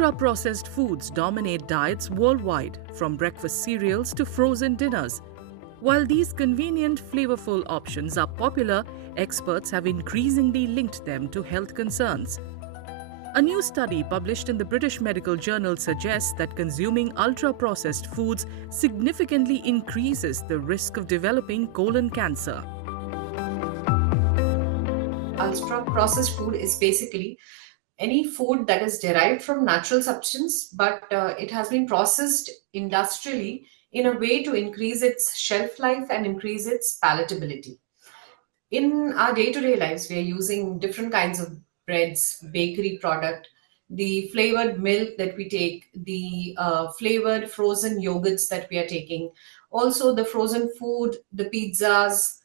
Ultra-processed foods dominate diets worldwide, from breakfast cereals to frozen dinners. While these convenient, flavorful options are popular, experts have increasingly linked them to health concerns. A new study published in the British Medical Journal suggests that consuming ultra-processed foods significantly increases the risk of developing colon cancer. Ultra-processed food is basically any food that is derived from natural substance, but it has been processed industrially in a way to increase its shelf life and increase its palatability. In our day-to-day lives, we are using different kinds of breads, bakery product, the flavored milk that we take, the flavored frozen yogurts that we are taking, also the frozen food, the pizzas,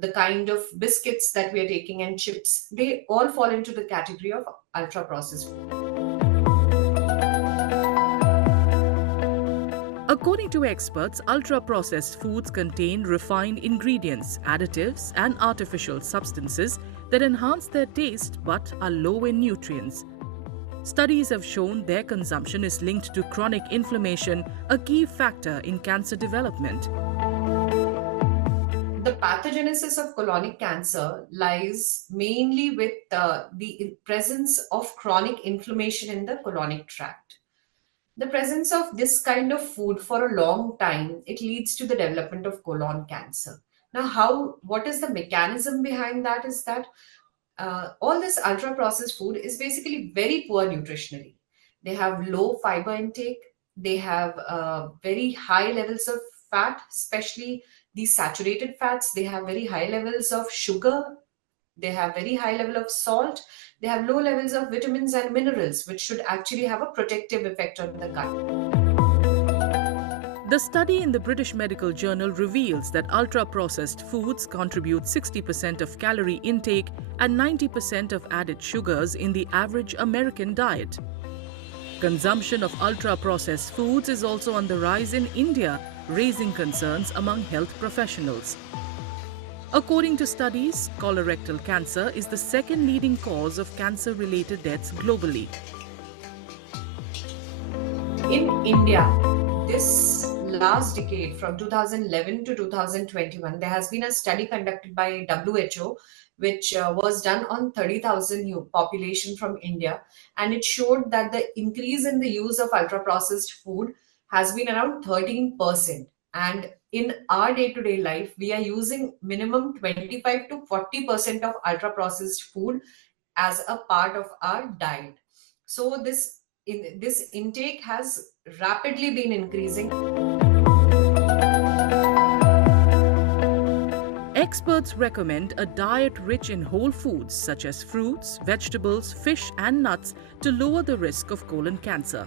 the kind of biscuits that we are taking and chips, they all fall into the category of ultra processed food. According to experts, ultra-processed foods contain refined ingredients, additives, and artificial substances that enhance their taste but are low in nutrients. Studies have shown their consumption is linked to chronic inflammation, a key factor in cancer development. The pathogenesis of colonic cancer lies mainly with the presence of chronic inflammation in the colonic tract. The presence of this kind of food for a long time, it leads to the development of colon cancer. Now, what is the mechanism behind that is that all this ultra processed food is basically very poor nutritionally. They have low fiber intake, they have very high levels of fat, especially these saturated fats. They have very high levels of sugar, they have very high level of salt, they have low levels of vitamins and minerals, which should actually have a protective effect on the gut. The study in the British Medical Journal reveals that ultra-processed foods contribute 60% of calorie intake and 90% of added sugars in the average American diet. Consumption of ultra-processed foods is also on the rise in India, raising concerns among health professionals. According to studies, colorectal cancer is the second leading cause of cancer-related deaths globally. In India, this last decade, from 2011 to 2021, there has been a study conducted by WHO, which was done on 30,000 population from India, and it showed that the increase in the use of ultra-processed food has been around 13%. And in our day-to-day life, we are using minimum 25 to 40% of ultra-processed food as a part of our diet. So this intake has rapidly been increasing. Experts recommend a diet rich in whole foods such as fruits, vegetables, fish, and nuts to lower the risk of colon cancer.